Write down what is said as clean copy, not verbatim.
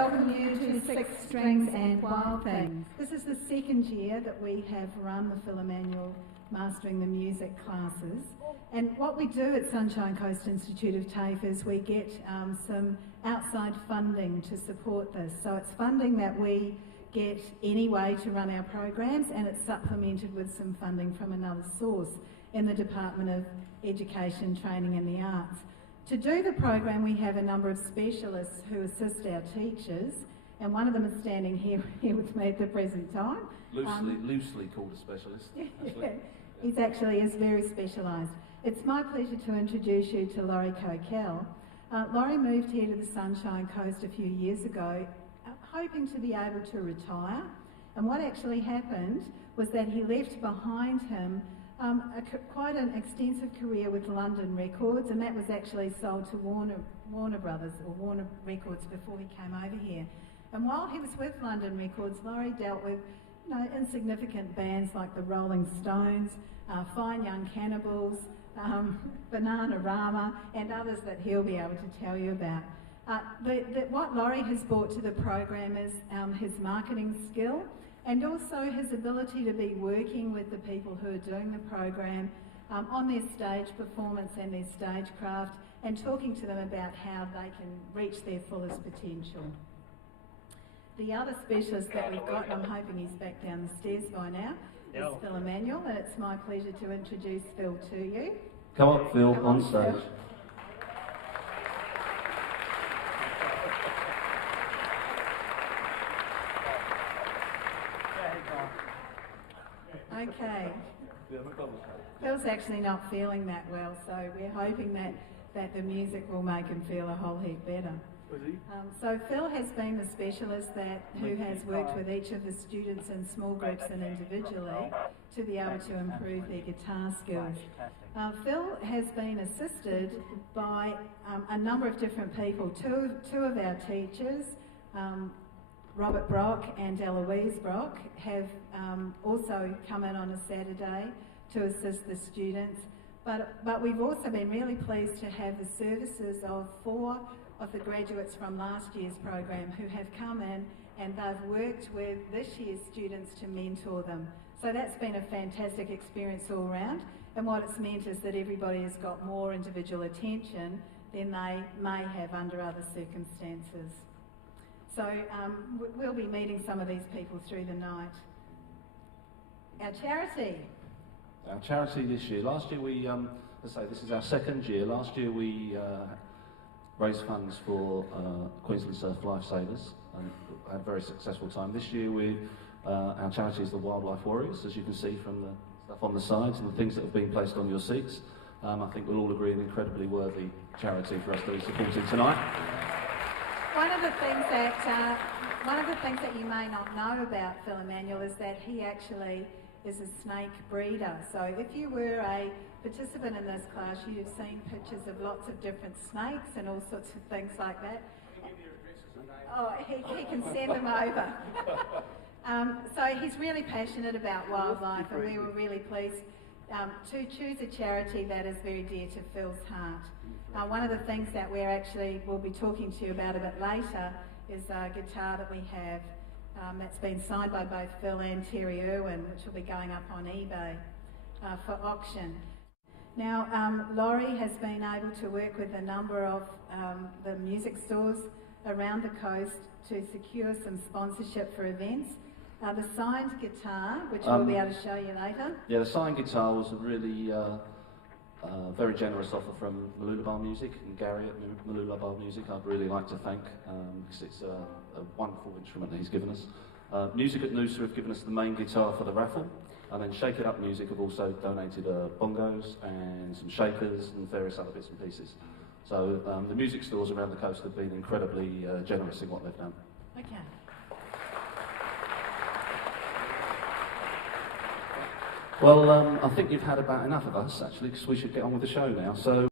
welcome you to Six Strings and Wild Things. This is the second year that we have run the Phil Emmanuel Mastering the Music classes. And what we do at Sunshine Coast Institute of TAFE is we get some outside funding to support this. So it's funding that we get anyway to run our programs, and it's supplemented with some funding from another source in the Department of Education, Training and the Arts. To do the program, we have a number of specialists who assist our teachers, and one of them is standing here with me at the present time. Loosely called a specialist. Yeah, he actually is very specialised. It's my pleasure to introduce you to Laurie Coquel. Laurie moved here to the Sunshine Coast a few years ago, hoping to be able to retire. And what actually happened was that he left behind him quite an extensive career with London Records, and that was actually sold to Warner Brothers, or Warner Records, before he came over here. And while he was with London Records, Laurie dealt with insignificant bands like the Rolling Stones, Fine Young Cannibals, Bananarama, and others that he'll be able to tell you about. What Laurie has brought to the program is his marketing skill, and also his ability to be working with the people who are doing the program on their stage performance and their stagecraft, and talking to them about how they can reach their fullest potential. The other specialist that we've got, and I'm hoping he's back down the stairs by now, is Phil Emmanuel, and it's my pleasure to introduce Phil to you. Come on, Phil, on stage. Phil. Okay. Phil's actually not feeling that well, so we're hoping that the music will make him feel a whole heap better. So Phil has been the specialist who has worked with each of the students in small groups and individually to be able to improve their guitar skills. Phil has been assisted by a number of different people. Two of our teachers, Robert Brock and Eloise Brock, have also come in on a Saturday to assist the students. But we've also been really pleased to have the services of 4 of the graduates from last year's program who have come in, and they've worked with this year's students to mentor them. So that's been a fantastic experience all round, and what it's meant is that everybody has got more individual attention than they may have under other circumstances. So we'll be meeting some of these people through the night. Our charity. Our charity this year. Last year we, let's say this is our second year. Last year we raised funds for Queensland Surf Lifesavers and had a very successful time. This year our charity is the Wildlife Warriors, as you can see from the stuff on the sides and the things that have been placed on your seats. I think we'll all agree an incredibly worthy charity for us to be supporting tonight. One of the things that you may not know about Phil Emmanuel is that he actually is a snake breeder. So if you were a participant in this class, you'd have seen pictures of lots of different snakes and all sorts of things like that. Oh, he can send them over. So he's really passionate about wildlife, and we were really pleased to choose a charity that is very dear to Phil's heart. One of the things that we'll be talking to you about a bit later is a guitar that we have that's been signed by both Phil and Terry Irwin, which will be going up on eBay for auction. Now, Laurie has been able to work with a number of the music stores around the coast to secure some sponsorship for events. The signed guitar, which we'll be able to show you later. Yeah, the signed guitar was a really very generous offer from Mooloolaba Music and Gary at Mooloolaba Music. I'd really like to thank, because it's a wonderful instrument that he's given us. Music at Noosa have given us the main guitar for the raffle, and then Shake It Up Music have also donated bongos and some shakers and various other bits and pieces. So the music stores around the coast have been incredibly generous in what they've done. Okay. Well, I think you've had about enough of us, actually, because we should get on with the show now. So.